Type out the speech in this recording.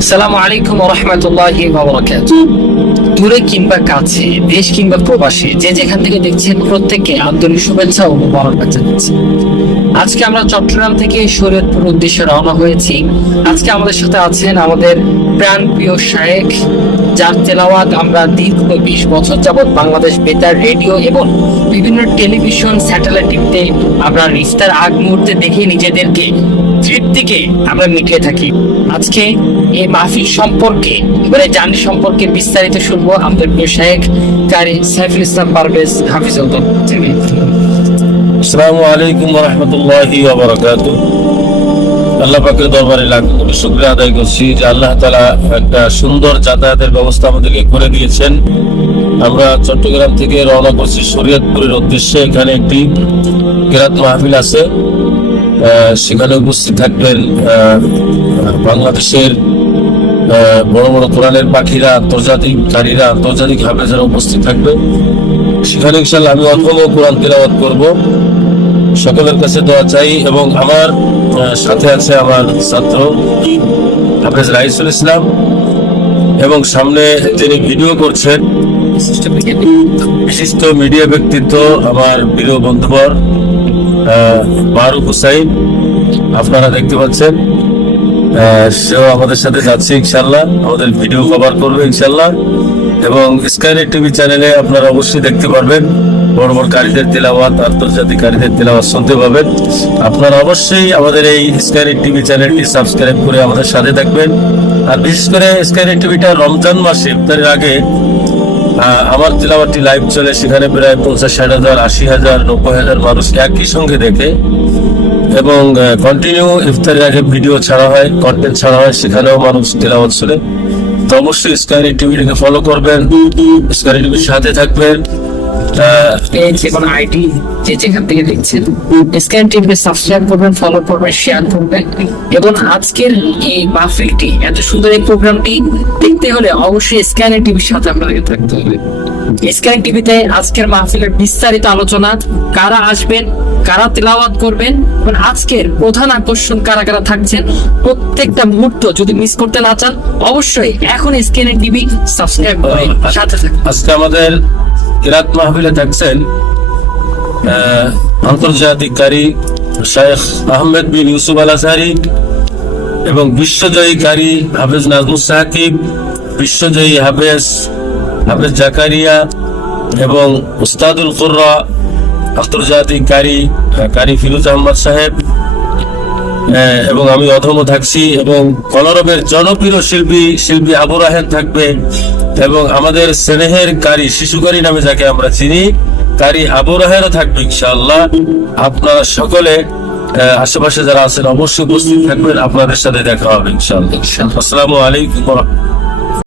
আসসালামু আলাইকুম ওয়া রাহমাতুল্লাহি ওয়া বারাকাতুহু। দূরে কিংবা কাছে, দেশ কিংবা প্রবাসে, যে যেখান থেকে দেখছেন প্রত্যেককে আন্তরিক শুভেচ্ছা ও মোবারকবাদ জানাচ্ছি। আজকে আমরা চট্টগ্রাম থেকে শরীয়তপুর উদ্দেশ্যে রওনা হয়েছি। আজকে আমাদের সাথে আছেন আমাদের প্রাণপ্রিয় শায়েখ, যার তেলাওয়াত আমরা দীর্ঘ 20 বছর যাবৎ বাংলাদেশ বেতার রেডিও এবং বিভিন্ন টেলিভিশন স্যাটেলাইট টিভিতে আমরা ইফতার আগ মুহূর্তে দেখে নিজেদেরকে তৃপ্তিকে আমরা মিটিয়ে থাকি। আজকে এই মাহফিল সম্পর্কে এবারে জার্নি সম্পর্কে বিস্তারিত শুনবো আমাদের প্রিয় শায়েখ কারি সাইফুল ইসলাম পারভেজ হাফিজাহুল্লাহ থেকে। আসসালামু আলাইকুম ওয়া রাহমাতুল্লাহি ওয়া বারাকাতুহু। আল্লাহ পাকের দরবারে লাখ কোটি শুকরিয়া আদায় করছি যে আল্লাহ তাআলা একটা সুন্দর যাতায়াতের ব্যবস্থা আমাদেরকে করে দিয়েছেন। আমরা চট্টগ্রাম থেকে রওনা করছি শরীয়তপুরের উদ্দেশ্যে। এখানে একটি কিরাত মাহফিল আছে, সেখানে উপস্থিত থাকবেন বাংলাদেশের বড় বড় কোরআনের পাখিরা, আন্তর্জাতিক হাফেজরা উপস্থিত থাকবে। সেখানে ইনশাআল্লাহ আমি অথম কোরআন তিলাওয়াত করব। সকলের কাছে দোয়া চাই। এবং আমার সাথে আছে আমার ছাত্র হাফেজ রাইসুল ইসলাম, এবং সামনে যিনি ভিডিও করছেন বিশিষ্ট মিডিয়া ব্যক্তিত্ব আমার প্রিয় বন্ধুবর মারুফ হুসাইন, আপনারা দেখতে পাচ্ছেন। সেও আমাদের সাথে যাচ্ছে ইনশাল্লাহ, আমাদের ভিডিও কভার করবে ইনশাল্লাহ। এবং স্কাইনেট টিভি চ্যানেলে আপনারা অবশ্যই দেখতে পারবেন বড় বড় কারীদের তেলাওয়াত, আন্তর্জাতিক কারীদের তেলাওয়াত শুনতে পাবেন। আপনারা অবশ্যই আমাদের এই স্কাইনেট টিভি চ্যানেলটি সাবস্ক্রাইব করে আমাদের সাথে থাকবেন। আর বিশেষ করে স্কাইনেট টিভিটা রমজান মাসে ইফতারের আগে আমার তেলাওয়াতটি লাইভ চলে, সেখানে প্রায় 50,000, 60,000, 80,000, 90,000 মানুষ একই সঙ্গে দেখে। এবং কন্টিনিউ ইফতারের আগে ভিডিও ছাড়া হয়, কন্টেন্ট ছাড়া হয়, সেখানেও মানুষ তেলাওয়াত শুনে। তো অবশ্যই স্কাইনেট টিভিটাকে ফলো করবেন, স্কাইনেট টিভির সাথে থাকবেন। যেকোনো আইডি যে যেখান থেকে দেখছেন স্ক্যান টিভিকে সাবস্ক্রাইব করবেন, ফলো করবেন, শেয়ার করবেন। এবং আজকের এই মাহফিলটি, এত সুন্দর এই প্রোগ্রামটি দেখতে হলে অবশ্যই স্ক্যান টিভির সাথে আপনাদেরকে থাকতে হবে। স্ক্যান টিভিতে আজকের মাহফিলের বিস্তারিত আলোচনা, কারা আসবেন, কারা তেলাওয়াত করবেন এবং আজকের প্রধান আকর্ষণ কারা কারা থাকছেন, প্রত্যেকটা মুহূর্ত যদি মিস করতে না চান অবশ্যই এখন স্ক্যান টিভি সাবস্ক্রাইব করে সাথে থাকুন। আজকে আমাদের কিরাত মাহফিলে থাকছেন আন্তর্জাতিক কারি শায়েখ আহমেদ বিন ইউসুফ আল আজহারি, এবং বিশ্বজয়ী কারি হাফেজ নাজমুস সাকিব, বিশ্বজয়ী হাফেজ জাকারিয়া, এবং উস্তাদুল কুররা আন্তর্জাতিক কারি ফিরোজ আহমদ সাহেব, এবং আমি অধম থাকছি। এবং কলরবের জনপ্রিয় শিল্পী আবু রাহেন থাকবে, এবং আমাদের স্নেহের কারি, শিশু কারি নামে যাকে আমরা চিনি, কারি আবু রাহেনও থাকবে ইনশাআল্লাহ। আপনারা সকলে আশেপাশে যারা আছেন অবশ্যই উপস্থিত থাকবেন, আপনাদের সাথে দেখা হবে ইনশাআল্লাহ। আসসালামু আলাইকুম।